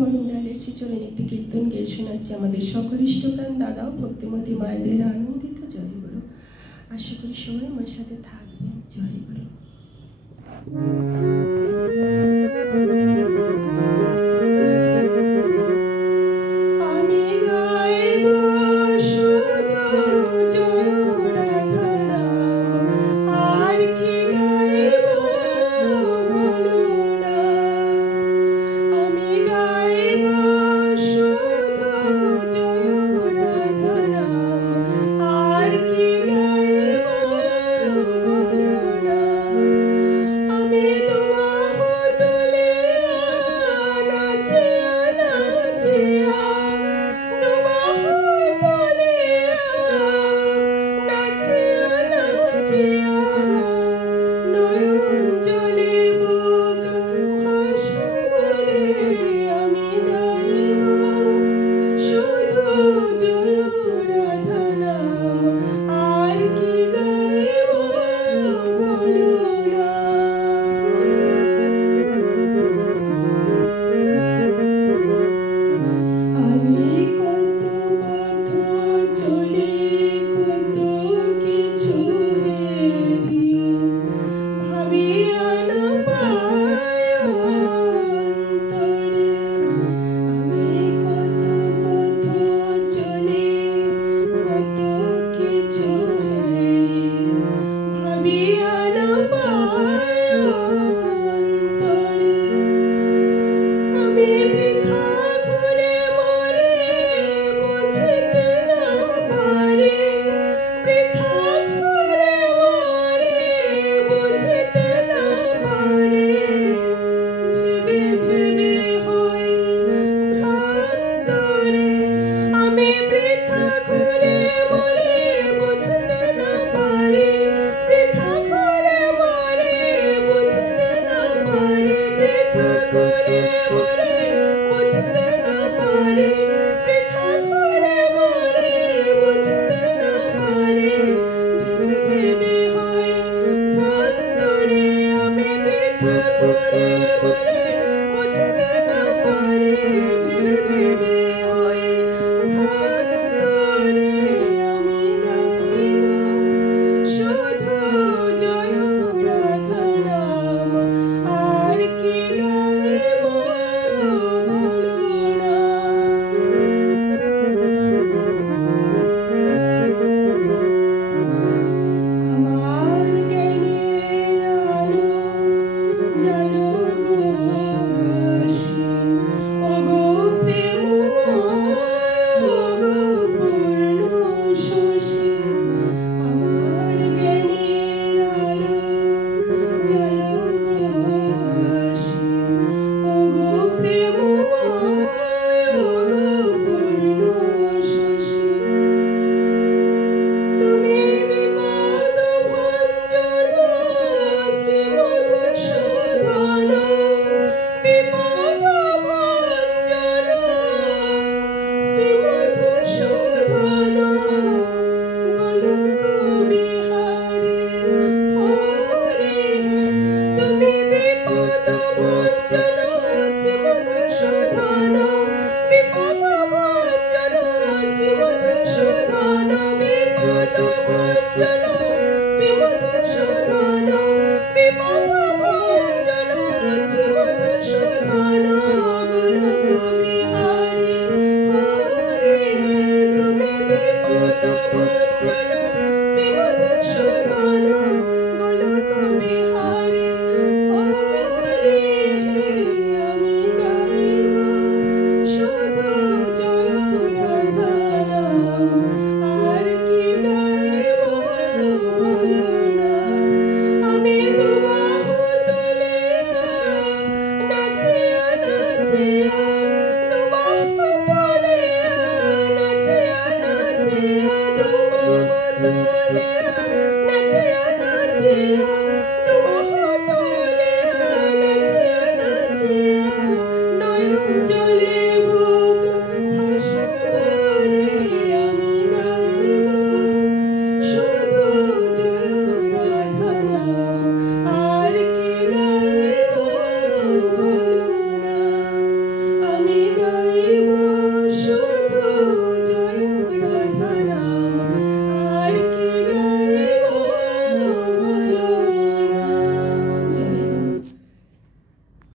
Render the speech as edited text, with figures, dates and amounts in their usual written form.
পরম দয়ালের শ্রীচরণে একটি কীর্তন গেয়ে শোনাচ্ছি আমাদের সকল ইষ্টপ্রাণ দাদা ও ভক্তিমতী মায়েদের আনন্দিত। জয় গুরু। আশা করি সবাই আমার সাথে থাকবেন। জয় গুরু। আমি গাইব শুধু জয় রাধা নাম, আর কি গাইব বলো না। আমি গাইব শুধু জয় রাধা নাম, আর কি গাইব বলো না। আমি দুবাহু তুলিয়া নাচিয়া নাচিয়া, দুবাহু তুলিয়া নাচিয়া নাচিয়া, নয়ন জলে বুক ভাসাবরে আমি গাইব শুধু জয় রাধা নাম, আর কি গাইব বলো না। আমি কত পথ চলি, কত কিছু হেরি, ভাবিয়া না পাই অন্তরে। আমি কত পথ চলি, কত কিছু হেরি, ভাবিয়া না পাই অন্তরে। আমি বৃথা ঘুরে মরে বুঝতে না পারি, বৃথা ঘুরে মরে বুঝতে না পারি। ভেবে ভেবে হই ভ্রান্ত রে, আমি বৃথা ঘুরে মরে বুঝতে না পারি, বৃথা ঘুরে মরে বুঝতে না পারি, বৃথা ঘুরে মরে বুঝতে না পারি।